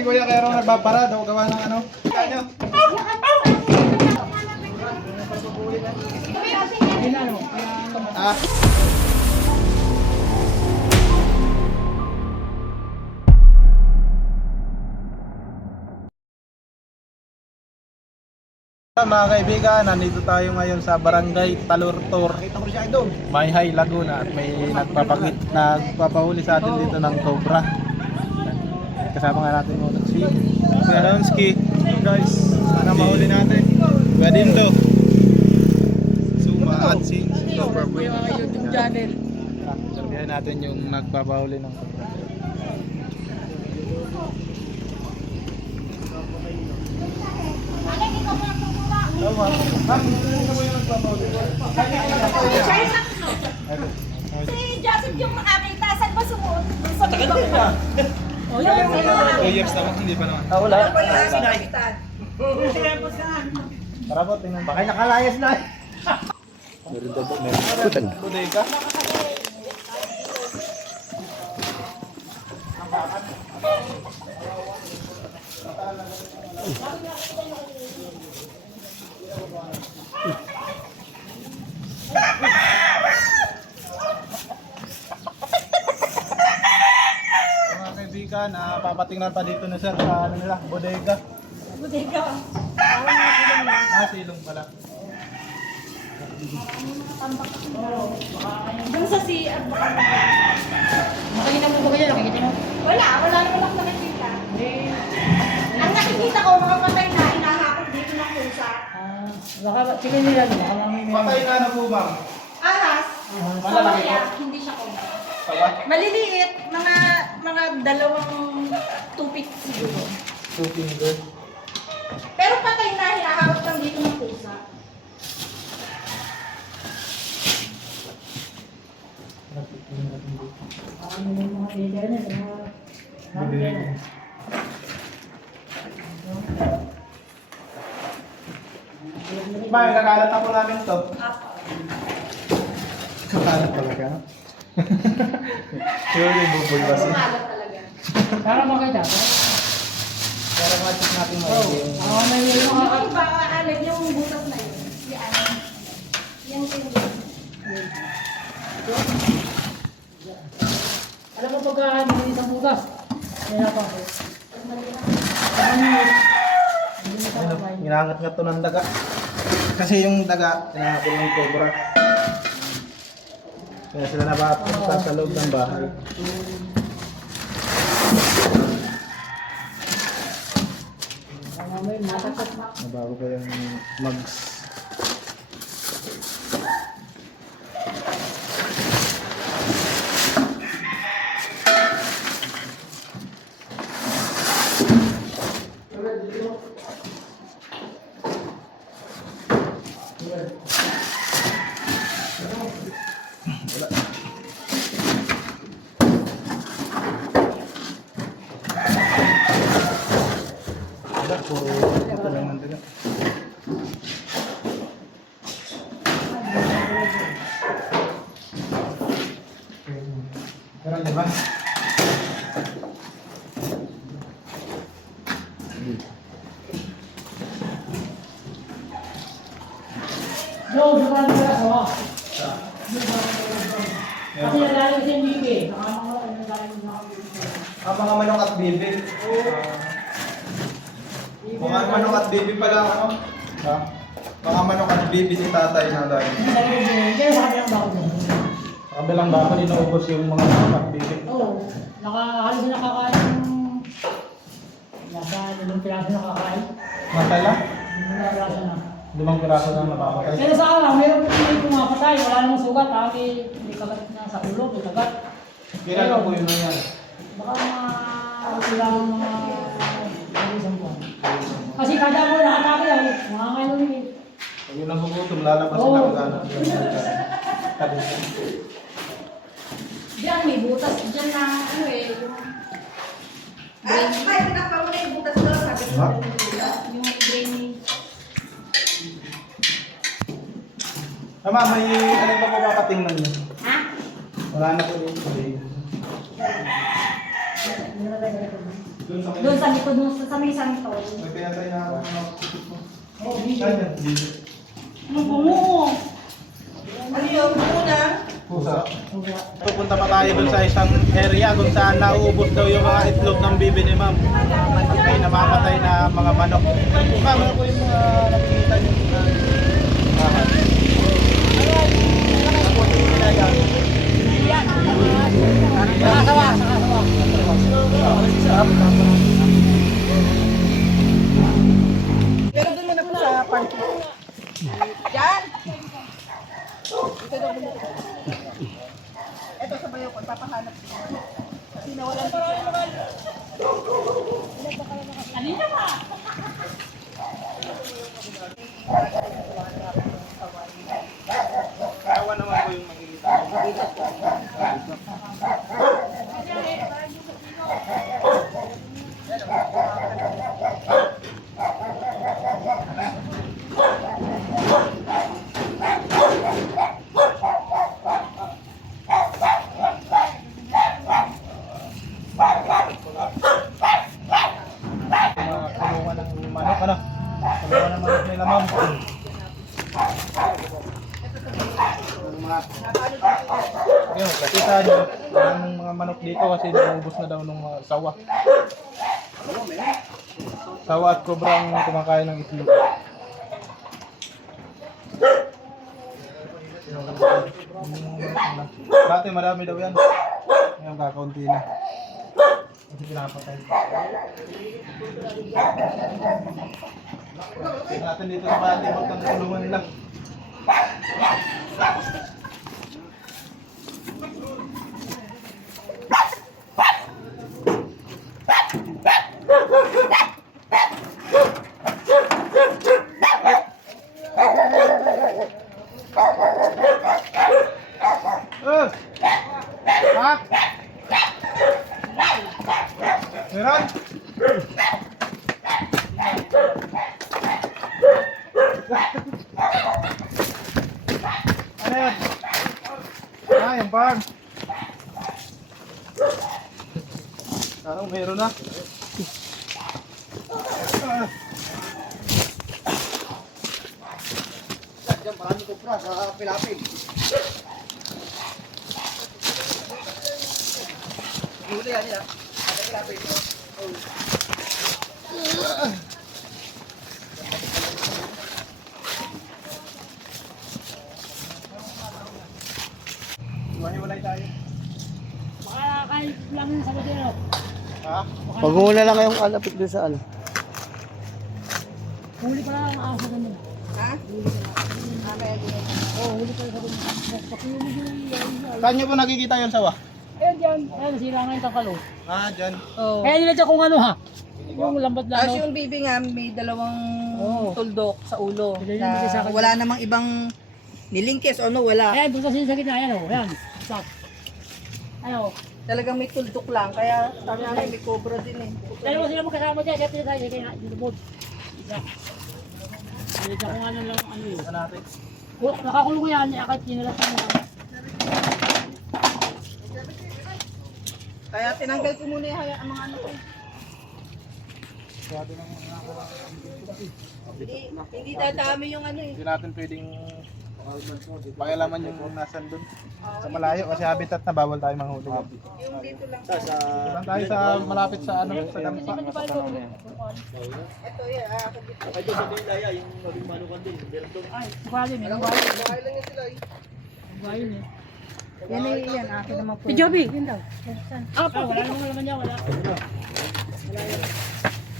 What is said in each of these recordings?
ni Kuya kaya raw nagbabara daw gawa ng ano. Kanyo. Ah. Mga kaibigan, nandito tayo ngayon sa Barangay Talurtor, Mayhay, Laguna at may nagpapahuli sa atin dito ng cobra. Kasama nga natin muna si Kuya Lonsky. Guys, sana mahuli natin. Kuya Dindo. Suma at si Cobra Boy. YouTube channel. Sabihan natin yung nagpapahuli ng cobra. Hello, ma'am. Ma'am, ano mo yung nagpapahuli? Si Joseph yung makakita, saan ba sumuot? Tagal din na. O yun, 2 years naman, hindi pa naman. Wala. Tara po, tingnan. Baka nakalayas na. Meron daw po, meron. Bodega. Mga kaibigan, papatingnan pa dito na sir sa ano nila, bodega. Bodega. Silong pala. Doon sa CR. Makikita mo ba kayo? Nakikita mo? Wala naman ako nakikita. Ang nakikita ko, mga patay na hinahakot dito ng pusa. Baka, sige nila. Baka mamay may... Patay na po ma'am. Ahas. Malalaki po? Hindi siya cobra. Sawa? Maliliit, mga dalawang tupik siguro. 2 fingers. Pero patay na hinahakot lang dito ng pusa. Ano yung mga peder niya? Bodega. Ba, kakalat na po namin to. Apo. Kakalat talaga. Sure yung bubulbas eh. Kumalat talaga. Para makita. Para ma-check natin maigi yung... May mga... Yung baka alag, yung butas na yun. Yan. Yan tingin. Alam mo pagka hindi isang bugas. Hirapan ko. Ano, ginangat nga to ng daga. Kasi yung daga, tinangapin ng cobra. Kaya sila napapunta sa loob ng bahay. Mamay, matakot. Nabago ko yung mags. Wala, puro ito lang ng daga. Meron diba? No, bukan pala ko. Kasi nalalim kasi yung bibi. Ang mga manok at bibi. Mga manok at bibi pala ano? Ha? Mga manok at bibi si tatay na dahil. Kaya sa kabilang bako mo. Sa kabilang bako, inuubos yung mga manok at bibi. Oo. Halos na nakakain ng... Nasa 5 piraso nakakain. Matala? 5 piraso na. 5 piraso na napamatay. Pero sa araw, mayroon po may pumapatay. Wala namang sugat. May kagat na sa ulo, may kagat. Kailan na po yun na yan? Baka kailangan mga isang buwan. Kasi kada mo nakatake ako, mga ngayon eh. Pag yun ang hugutom, lalabas Oo. na kagana. Diyan may butas. Diyan na ano eh. Ay, pinapa mo na yung butas doon. Sabi ko Ha? yung drainage. Tama, may ano pa po makatingnan niyo? Ha? Wala na po yung sabihin. Doon sa likod, doon sa may santol. May pinatay na ako. Oo, dito. Dito. Ano bungo? Ano yung muna? Pusa. Pupunta pa tayo dun sa isang area kung saan nauubos daw yung mga itlog ng bibi ni ma'am. May namamatay na mga manok. Ma'am, ano po yung mga nakikita niyo na ahas? Ano po yung ginagawa? Yan. Sakasawa, sakasawa. Pero doon muna po sa party. Diyan! Ito daw muna. Ito sa bayo ko, papahanap ko. Kasi nawalan ko. Kanina pa. Kawa naman po yung makikita. Kulungan ng manok, ano? Kulungan ng manok nila, ma'am. Yun, nakita nyo ang mga manok dito kasi naubos na daw ng mga sawa. Sawa at kobra ang kumakain ng itlog. Dati marami daw yan. Ngayon kakaunti na. Kasi pinapatay. Tingnan natin dito sa pati magkang kulungan nila. Ha? Meron? Ano yan? Ah, yung pan. Parang meron na. Diyan, marami kopra sa Pilapil. Huli yan yan. Sa Pilapil. Mahiwalay tayo. Baka kahit lang yun sa badero. Ha? Pag muna lang kayong kalapit doon sa ano. Huli pa lang ang aso ganun. Ha? Oo, huli pa lang sa ganun. Pakiulig yung Saan nyo po nakikita yung sawa? Ayan dyan. Ayan, nasira nga yung takalo. Ah, dyan. Oo. Kaya nila dyan kung ano ha. Yung lambat lang. Tapos yung bibi nga, may dalawang Oo. tuldok sa ulo. Sila yung Na nagkisa ka wala namang ibang nilingkis o no, wala. Ayan, doon kasi sa gitna. Ayan o. Ayan. Stop. Ayan o. Talagang may tuldok lang. Kaya sabi nga may cobra din eh. Dalawa sila magkasama dyan. Siyempre tayo. Sige nga. Dilubog. Isa. Hindi kung ano lang ano yun. Saan natin? Nakakulong yan. Akit kinalat ko na. Kaya tinanggal ko muna yung ang mga ano ko. Masyado ng mga Hindi dadami yung ano eh. Hindi natin pwedeng pakialaman yung nasan dun sa malayo kasi habitat na bawal tayo manghuli. Yung dito lang. Doon tayo sa malapit sa ano sa dampa. Ito yan. Ay, bali. May bali. Bahay lang yan sila eh. Bali eh. Yan ay yan. Akin naman po. Si Joby, yun daw. Ah, wala naman niya, wala.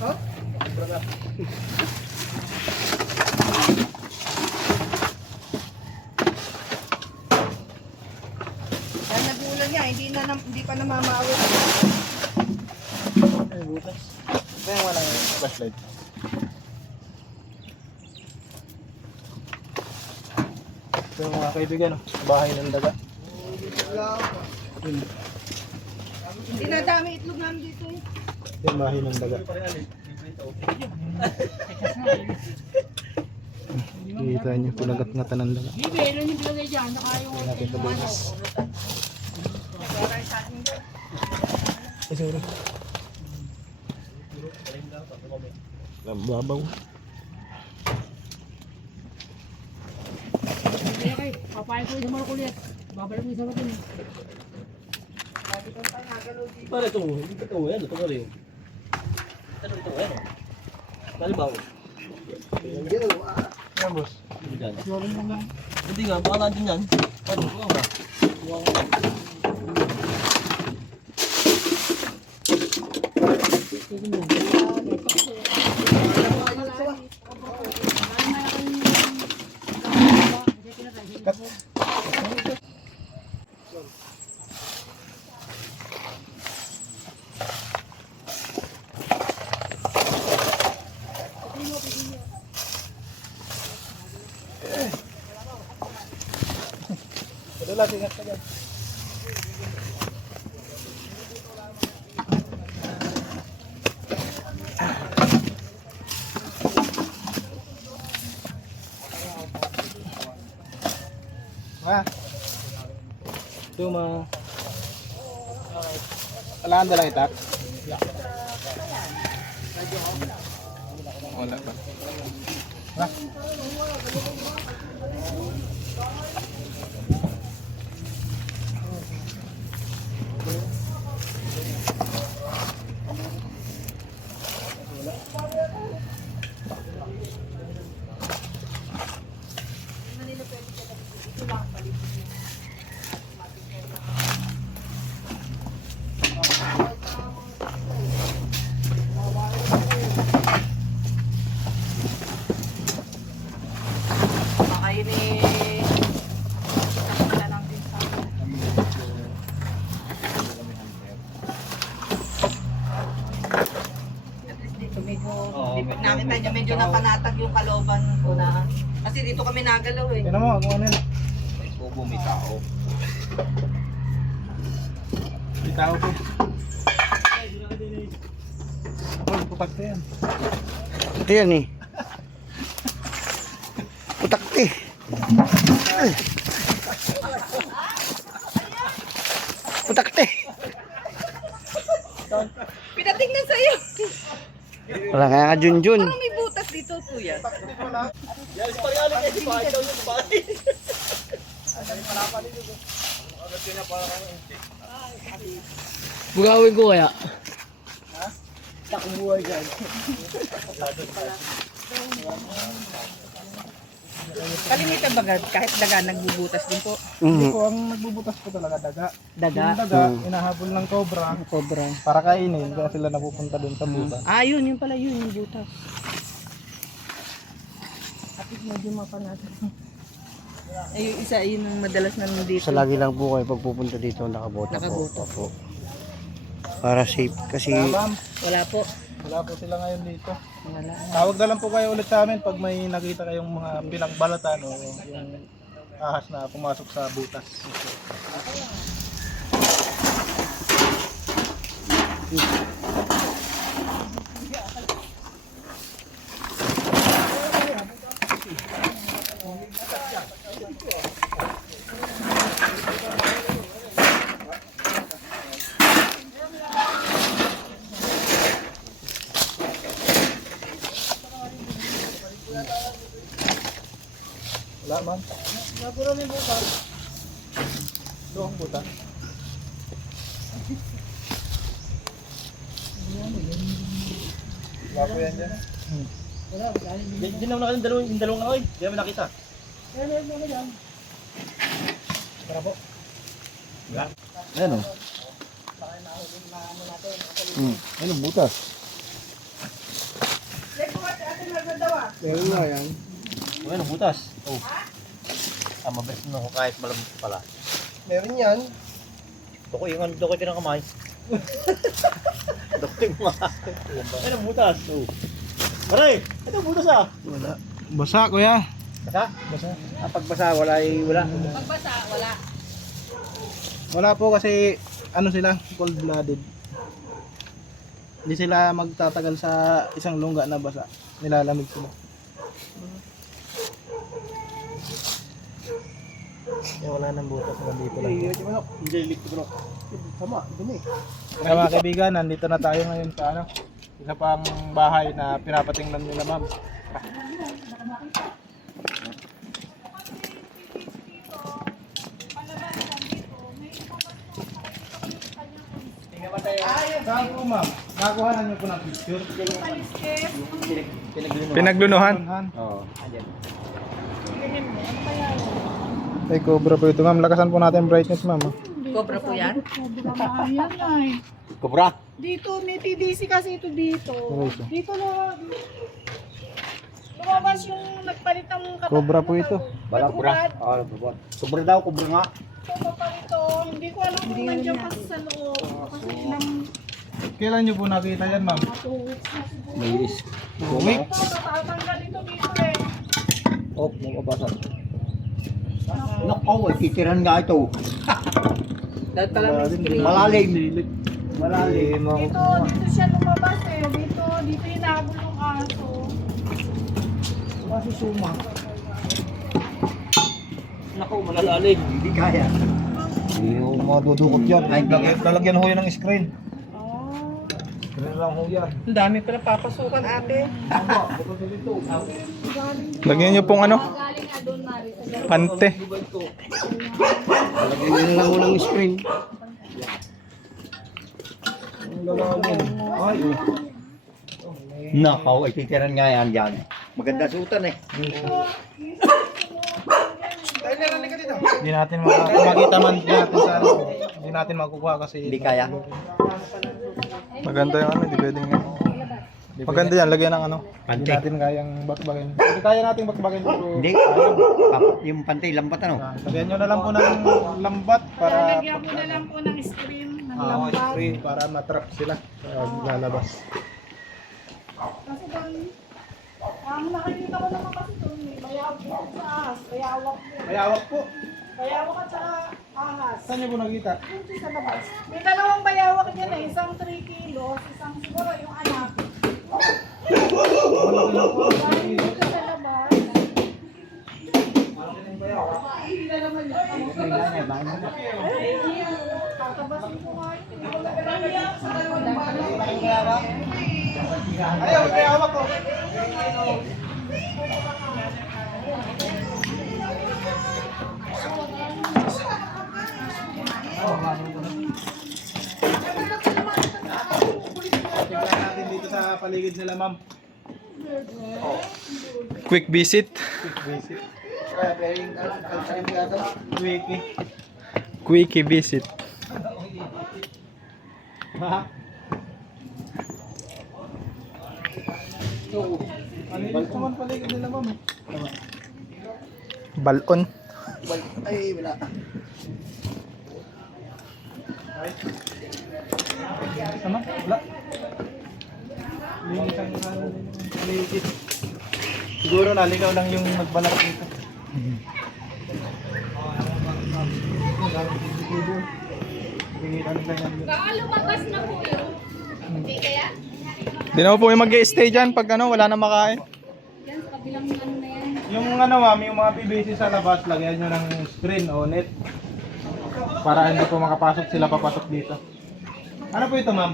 Oh? Yan nagulan niya, hindi pa namamawit. Kaya wala yung flashlight. Ito yung mga kaibigan, oh, bahay ng daga. Hindi na dami itlog namin dito eh. Ito yung bahay ng daga. Kita nyo, pinagat-ngatan ng daga. Bibi, ilan yung bilagay dyan? Saka yung Natin ito bukas. Ay, sorry. Babaw. Kaya kayo, papayin ko yung sa marukulit. Babalik mo yung sarap yun. Para ito, hindi ito, yan, ito rin. Ano ito, yan? Malibaw. Yan, boss. Hindi nga, baka natin yan. Ano, buka ba? Madulas, ingat ka dyan. Ma. Tuma. Kailangan dalang itak? Wala pa. Ma. Kayo ni... Kasama lang din sa... At least dito medyo... Nakita niyo medyo napanatag yung kalooban ko na... Kasi dito kami nagalaw eh. Tignan mo, kung ano yun. May kubo, may tao. May tao po. Oh, putak na yan. Ito yan eh. Putakti. Putakti. Pinatingnan sa'yo. Wala kaya ka Junjun. Parang may butas dito, kuya. Yan, si Pariali kayo, si Pari daw yung Pari. Bugawin ko kaya. Kalimitan ba kahit daga nagbubutas din po? Hindi po, ang nagbubutas po talaga daga. Daga? Yung daga, inahabol ng cobra. Cobra. Para kainin, kaya sila napupunta dun sa butas. Ah, yun pala yun, yung butas. At least medyo mapanatag. Ay, yung isa, yun ang madalas na nandito. Sa lagi lang po kayo pagpupunta dito nakabota, Nakabota. po. Opo. Para safe kasi Ma'am, Wala po. wala po sila ngayon dito. Wala. Tawag na lang po kayo ulit sa amin pag may nakita kayong mga pinagbalatan o yung ahas na pumasok sa butas. Wala man. Wala may butas. Doon butas. Wala po yan dyan. Hindi naman nakita yung dalawang oy. Hindi naman nakita. Tara po. Ayan o. Ano butas? Meron nga yan. Ano, butas. Oh. Ah, mabilis na ako kahit malamig pala. Meron yan. Dokoy, yung ano, dokoy pinakamay. Dokoy mga. Ano, butas. Oh. Pare, ito butas ah. Wala. Basa kuya. Basa? Basa. Ah, pagbasa, wala. Pagbasa, wala. Wala po kasi ano sila, cold-blooded. Hindi sila magtatagal sa isang lungga na basa. Nilalamig sila. Wala nang butas na dito lang. Hindi, likto bro. Kaya mga kaibigan, nandito na tayo ngayon sa ano, Isa pang bahay na pinapatingnan nila ma'am. Saan po ma'am? Nakuha niyo po ng picture? Pinaglunuhan? Oo. Ay, cobra po ito ma'am. Lakasan po natin brightness ma'am. Cobra po yan? Ayan ay. Kubra. Dito, may TDC kasi ito dito. Okay, Dito lang. Lumabas yung nagpalit ng katawan. Cobra po ito. Bala, kubra. Oo, kubra. Kubra daw, kubra nga. Cobra pa ito. Hindi ko alam kung nandiyan kasi sa loob. Kasi ilang Kailan niyo po nakita yan ma'am? 2 weeks na siguro. May is. 2 weeks. Natatanggal ito dito eh. Oh, mababasa. Nako, titiran nga ito. Dahil pala may screen. Malalim. Malalim. Dito siya lumabas eh. Dito hinabol ng aso. Kasi suma. Naku, malalalim. Hindi kaya. Hindi ko madudukot yan. Ay, lalagyan ho yan ng screen. Screen lang ho yan. Ang dami ko na papasukan ate. Lagyan niyo pong ano? Pante. Lalagyan lang ho ng screen. Ay, nakaw, ay titiran nga yan dyan. Maganda sutan eh. Hindi natin makita man natin sa ano. Hindi natin makukuha kasi Hindi kaya. maganda yung ano, hindi pwedeng maganda yan, lagyan ng ano. Hindi Pante. natin kayang bakbakin. Hindi kaya nating bakbakin pero Hindi. Yung pantay, lambat ano? lagyan nyo na lang po ng lambat para Lagyan mo na lang po ng screen. Ng lambat. spray para matrap sila lalabas. Kasi doon, ang nakikita ko naman kasi doon, may bayawak po sa ahas. Bayawak po. Bayawak po. Bayawak at saka ahas. Saan nyo po nakita? Dito sa labas. May dalawang bayawak dyan eh. Isang 3 kilos, isang siguro yung anak. Dahil dito sa labas. Hindi na naman yun. Tatabasin ko nga yun. Hindi ko nagalayan sa dalawang bayawak. Ayaw, bayawak ko. Tingnan natin dito sa paligid nila, ma'am. Quick visit. Quick visit. Quickie. Quickie visit. Ha? Ano yung naman paligid nila, ma'am? Balon. Ay, wala. Sama? Wala. Linis ang paligid. Siguro naligaw lang yung nagbalak dito. Lumabas na po yun. Hindi kaya? Di na po yung mag-stay dyan pag ano, wala na makain. Yan, sa kabilang ano na yan. Yung ano, ma'am, yung mga PVC sa labas, lagyan nyo ng screen o net para hindi po makapasok sila papasok dito. Ano po ito, ma'am?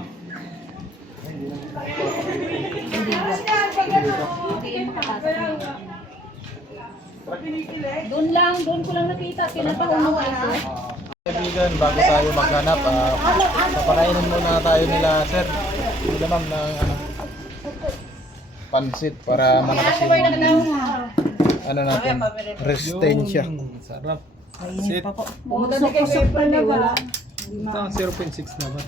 Doon ko lang nakita, pinapaunaw ito. Kaibigan, bago tayo maghanap, papakainin muna tayo nila, sir. Nila, ma'am, ng ano, pansit para malakas yung ano natin, resistensya. Sarap. Sit. Kusok pa na ba? Ito ang 0.6 na ba?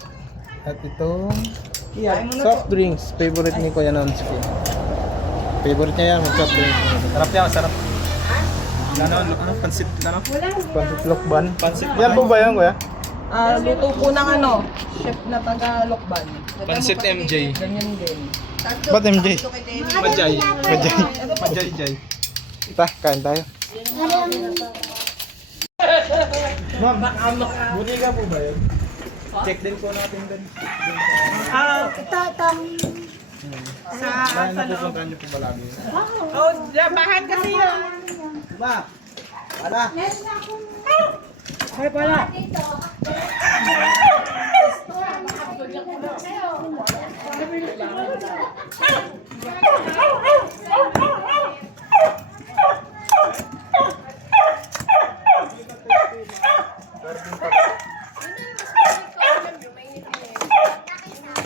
At itong soft drinks. Favorite ni Kuya Nonsky. Favorite niya yan, soft drinks. Sarap yan, sarap. Ano, pansit, ano? Pansit lokban. Pansit. Yan po ba yan, Kuya? Luto po ng ano, chef na taga-Lokban. Pansit MJ. Ganyan din. Ba't MJ? Majay. Majay. Majay, Jay. Ita, kain tayo. Ma'am, buti ka po ba yun? Check din po natin din. Saan napupuntahan niyo po ba lagi? Oh, labahan kasi yun. Ba? Wala. Ay, pala.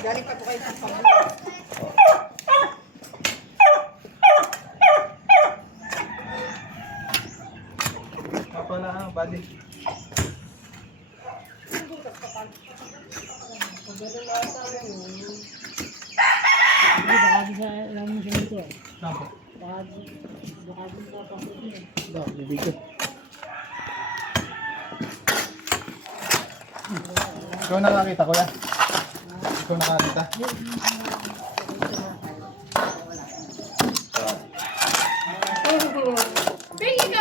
Galing pa po kayo sa pang. Pala, buddy. Baka di sa alam mo siya nito. Saan po? Baka di sa pangkot niya. Ikaw nakakita, kuya? Ikaw nakakita?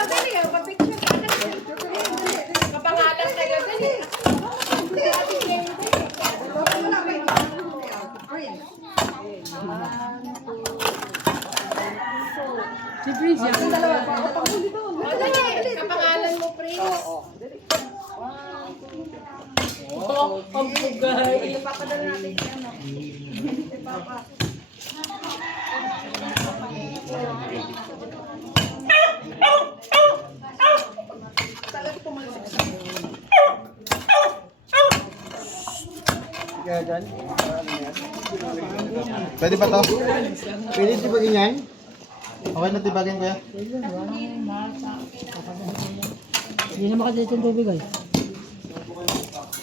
Dali ka, pa-picture ka. Kapangalan na yun, dali. Si Prince yan. Kapangalan mo, Prince. Ang bugay. Ipapadala natin si ano. Ipapa. Talaga pumalit sa Pwede ba to? Pwede di ba ganyan? Okay na tibagin, kuya? Walang masa. Hindi na makadito yung tubig ay.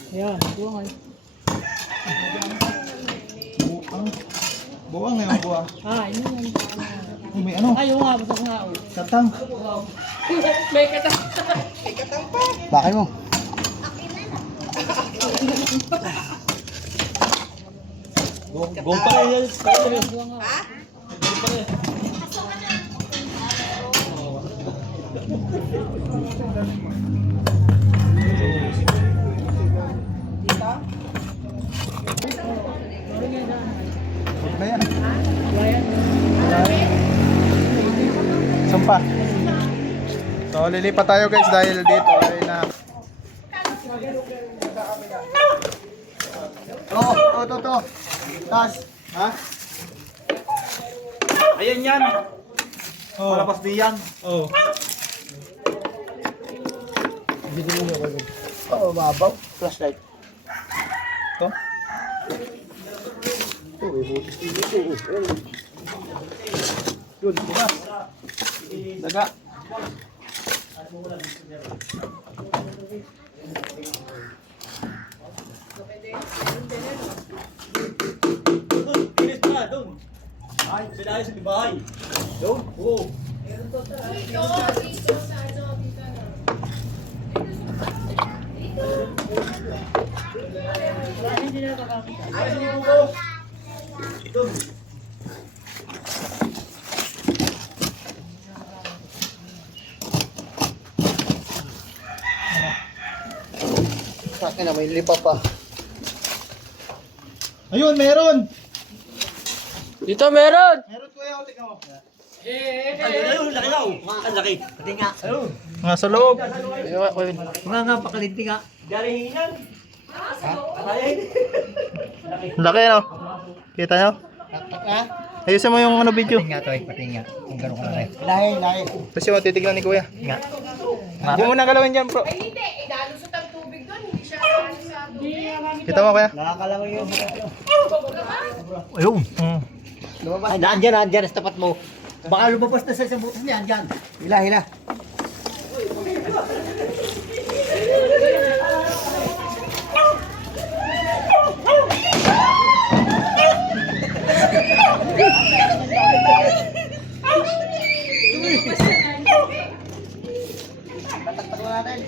Ayan, buwang ay. Buang. Buang na yung buang. Ah, yun yan. Ay, may ano? Ay, yung nga, basta ko nga. Oh. Katang. May katang pa. Bakit mo? Gompa na yan. Buwang nga. Na yan. Bayan. Sumpa. So, lilipat tayo guys dahil dito ay na... To. Tas. Ha? Ayan yan. Oh. Malapas di yan. Oh. Oo, mabaw. Flashlight. To? Yun, bukas. Daga. Tinis pa, doon. Ay, pinayos sa bahay. Doon? Oo. Hindi na nakakita. Doon. Sa akin na may lipa pa. Ayun, meron! Dito meron! Meron kuya, o tingnan mo. Ayun, laki daw. Ang laki. Pati nga. Ayun. Nasa loob. Nga pakalinti nga. Dari hinan. Ay, Laki no? Kita nyo? Ha? Ayusin mo yung ano video. Nga to, pati nga. Kung gano'n ka na rin. Lahi. Kasi matitignan ni kuya. Nga. Huwag mo nang galawin dyan bro. Ay, hindi. Inalusot ang tubig doon. Hindi siya kalisado. Kita mo kuya? Nakakalawin yun. Ayun. Lumabas. Ay, nandyan, sa tapat mo. Baka lumabas na sa isang butas niya, andyan. Hila. Tatakpan mo natin.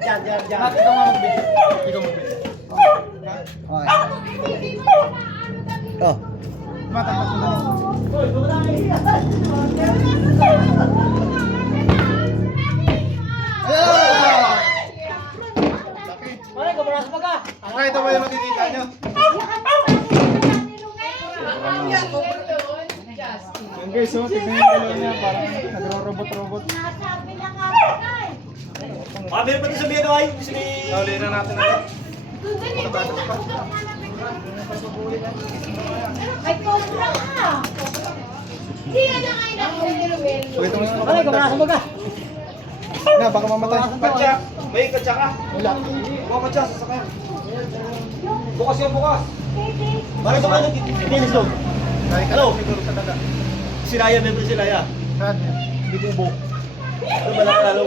Diyan. Ikaw nga mag-video. Ikaw mag-video. Okay. Oh. Matatak mo na. Ay, kabaras pa ka! Ito ba yung makikita nyo? Yan guys, oh, tignan yung dalawa niya. Parang nagro-robot-robot. Meron pa din sa biyan ay. Huli na natin na. Ay, cobra ka! Pagkita mo Ay, kumakasan mo ka! na, baka mamatay. Katsa! May katsa ka? Wala. Buka katsa, sasakyan. Bukas yan, bukas. Bakit ba ano? Tinis mo. Kaya ka Hello? siguro sa daga. Si Raya, member si Raya. Saan? Hindi bubo. Ano ba lang lalo?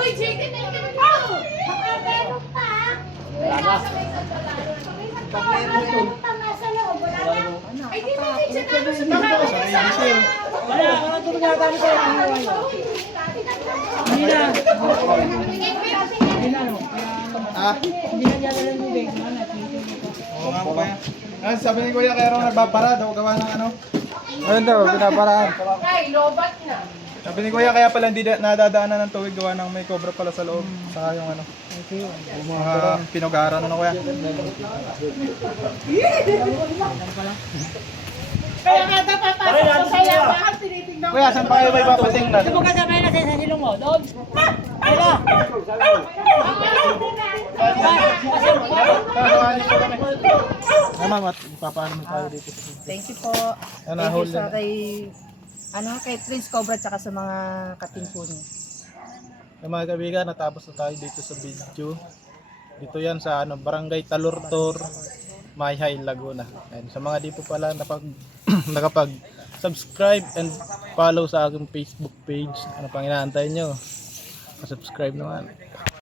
Uy, chicken na yung ganun ko! Baka meron pa. Wala na. Meron pa nga sa loob. Wala na. Ay, di ba kayo sa namin sa mga Wala, wala tulog na kami sa'yo. Hindi na. Hindi na, no? Ah? Hindi na niya nalang tubig. Oo nga po kaya. Ah, sabi ni Kuya Kero nagbabara daw gawa ng ano? Ayun daw, binabaraan. Ay, lobat na. Sabi ni Kuya kaya pala hindi nadadaanan ng tubig gawa ng may cobra pala sa loob. Saka yung ano. Mga pinugaran ano Kuya. Kaya nga napapasok ko sa labahan, tinitignan ko. Kuya, saan pa kayo may papatingnan? Ito mo kasama na sa silong mo. Doon. Wala. Mama, papaano mo tayo dito? Thank you po. Ano, Thank you hold sa na. kay Prince Cobra tsaka sa mga kating po niya. Yung mga kaibigan, natapos na tayo dito sa video. Dito yan sa ano, Barangay Talurtor, Mayhay, Laguna. And sa mga di po pala nakapag-subscribe and follow sa aking Facebook page, ano pang inaantay nyo? Subscribe naman.